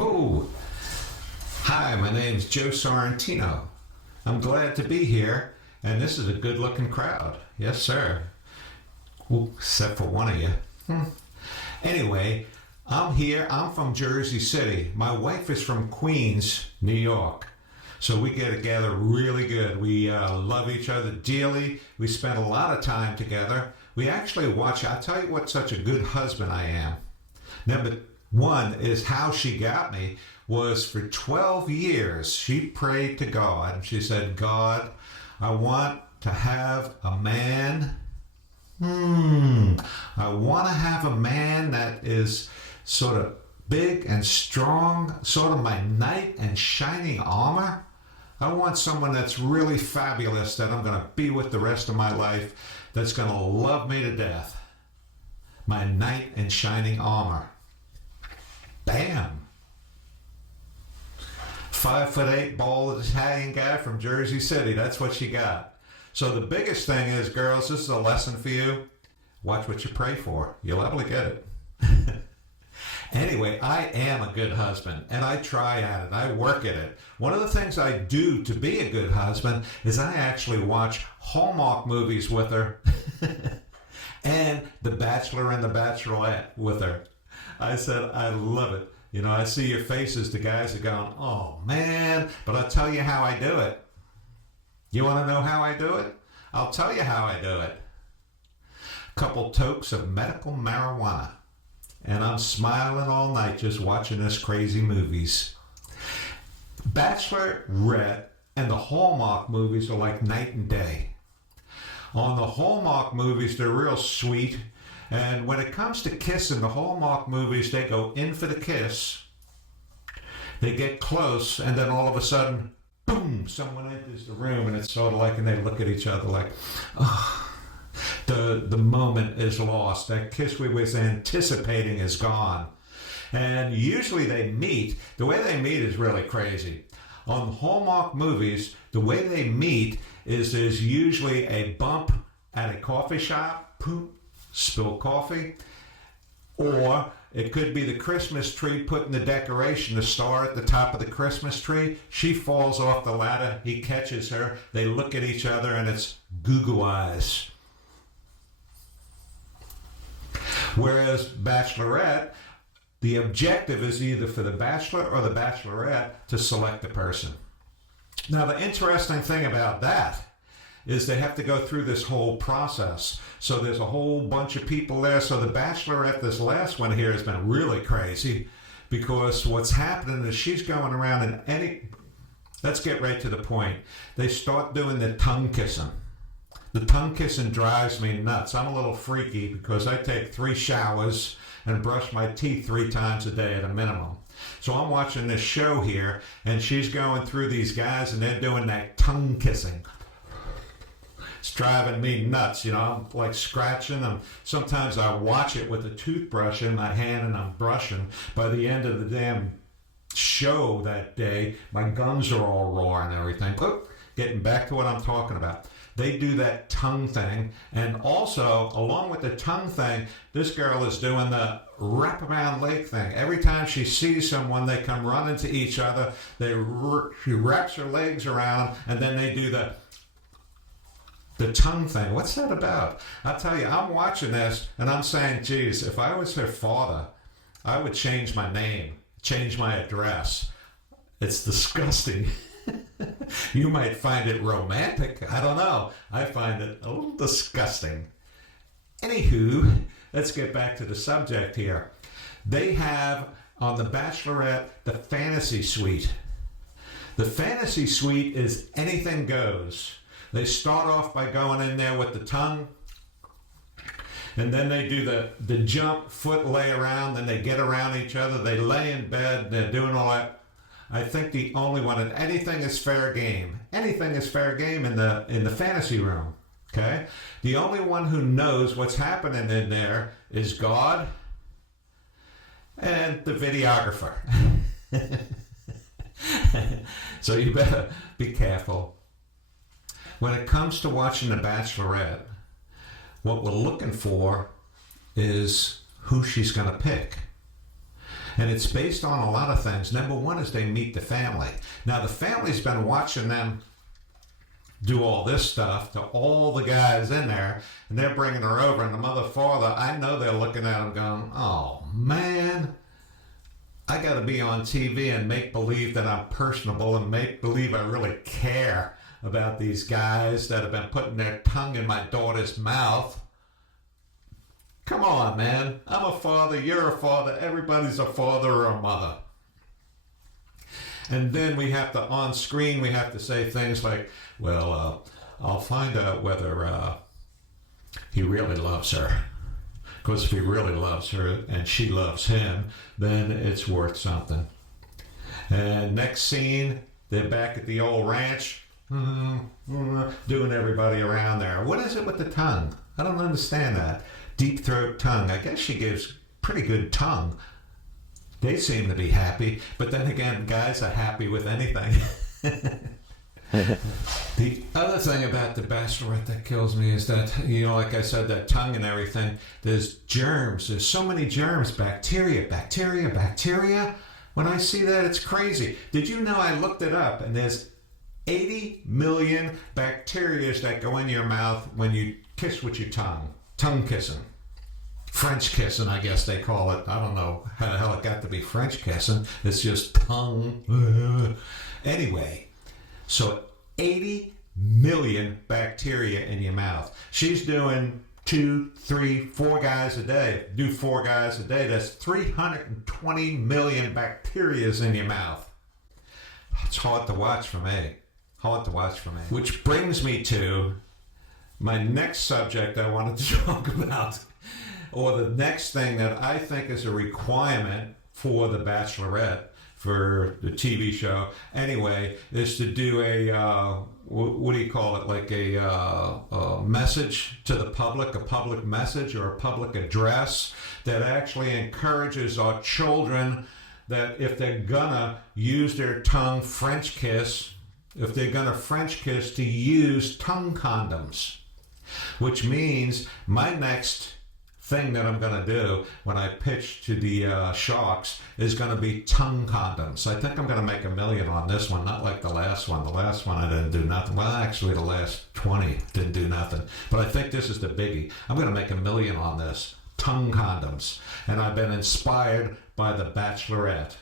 Oh, hi, my name's Joe Sorrentino. I'm glad to be here, and this is a good-looking crowd. Yes, sir. Well, except for one of you. Anyway, I'm here. I'm from Jersey City. My wife is from Queens, New York. So we get together really good. We love each other dearly. We spend a lot of time together. We actually watch. I'll tell you what such a good husband I am. Number one is how she got me was for 12 years. She prayed to God. She said, God, I want to have a man. I want to have a man that is sort of big and strong, sort of my knight and shining armor. I want someone that's really fabulous that I'm going to be with the rest of my life, that's going to love me to death. My knight in shining armor. Bam! 5'8" bald Italian guy from Jersey City. That's what she got. So the biggest thing is, girls, this is a lesson for you. Watch what you pray for. You'll able to get it. Anyway, I am a good husband, and I try at it. I work at it. One of the things I do to be a good husband is I actually watch Hallmark movies with her and The Bachelor and the Bachelorette with her. I said, I love it. You know, I see your faces. The guys are going, oh, man. But I'll tell you how I do it. You want to know how I do it? I'll tell you how I do it. Couple tokes of medical marijuana. And I'm smiling all night just watching this crazy movies. Bachelorette and the Hallmark movies are like night and day. On the Hallmark movies, they're real sweet. And when it comes to kissing, the Hallmark movies, they go in for the kiss. They get close, and then all of a sudden, boom, someone enters the room, and it's sort of like, and they look at each other like, oh. The moment is lost. That kiss we was anticipating is gone. And usually they meet. The way they meet is really crazy. On Hallmark movies, the way they meet is there's usually a bump at a coffee shop, poop, spill coffee, or it could be the Christmas tree putting the decoration, the star at the top of the Christmas tree. She falls off the ladder. He catches her. They look at each other, and it's goo-goo eyes. Whereas Bachelorette, the objective is either for the Bachelor or the Bachelorette to select a person. Now, the interesting thing about that is they have to go through this whole process. So there's a whole bunch of people there. So the Bachelorette, this last one here, has been really crazy because what's happening is she's going around and let's get right to the point. They start doing the tongue kissing. The tongue kissing drives me nuts. I'm a little freaky because I take 3 showers and brush my teeth 3 times a day at a minimum. So I'm watching this show here, and she's going through these guys, and they're doing that tongue kissing. It's driving me nuts. You know, I'm like scratching them. Sometimes I watch it with a toothbrush in my hand, and I'm brushing. By the end of the damn show that day, my gums are all raw and everything. But getting back to what I'm talking about. They do that tongue thing, and also, along with the tongue thing, this girl is doing the wraparound leg thing. Every time she sees someone, they come running to each other. She wraps her legs around, and then they do the tongue thing. What's that about? I'll tell you, I'm watching this, and I'm saying, geez, if I was her father, I would change my name, change my address. It's disgusting. You might find it romantic. I don't know. I find it a little disgusting. Anywho, let's get back to the subject here. They have, on The Bachelorette, the fantasy suite. The fantasy suite is anything goes. They start off by going in there with the tongue, and then they do the jump, foot lay around, then they get around each other, they lay in bed, they're doing all that. I think the only one, and anything is fair game. Anything is fair game in the fantasy room. Okay? The only one who knows what's happening in there is God and the videographer. So you better be careful. When it comes to watching The Bachelorette, what we're looking for is who she's going to pick. And it's based on a lot of things. Number one is they meet the family. Now, the family's been watching them do all this stuff to all the guys in there, and they're bringing her over, and the mother, father, I know they're looking at them going, oh, man, I got to be on TV and make believe that I'm personable and make believe I really care about these guys that have been putting their tongue in my daughter's mouth. Come on, man. I'm a father. You're a father. Everybody's a father or a mother. And then we have to, on screen, we have to say things like, well, I'll find out whether he really loves her. Because if he really loves her and she loves him, then it's worth something. And next scene, they're back at the old ranch, doing everybody around there. What is it with the tongue? I don't understand that. Deep throat tongue. I guess she gives pretty good tongue. They seem to be happy, but then again, guys are happy with anything. The other thing about The Bachelorette that kills me is that, like I said, that tongue and everything, there's germs. There's so many germs, bacteria. When I see that, it's crazy. Did you know, I looked it up, and there's 80 million bacteria that go in your mouth when you kiss with your tongue. Tongue kissing. French kissing, I guess they call it. I don't know how the hell it got to be French kissing. It's just tongue. Anyway, so 80 million bacteria in your mouth. She's doing 2, 3, 4 guys a day. Do 4 guys a day. That's 320 million bacterias in your mouth. It's hard to watch for me. Which brings me to my next subject I wanted to talk about. Or the next thing that I think is a requirement for The Bachelorette, for the TV show, anyway, is to do a, what do you call it, like a message to the public, a public message or a public address that actually encourages our children that if they're gonna use their tongue French kiss, if they're gonna French kiss, to use tongue condoms. Which means my next thing that I'm going to do when I pitch to the Sharks is going to be tongue condoms. I think I'm going to make $1 million on this one, not like the last one. The last one I didn't do nothing. Well, actually the last 20 didn't do nothing. But I think this is the biggie. I'm going to make $1 million on this. Tongue condoms. And I've been inspired by The Bachelorette.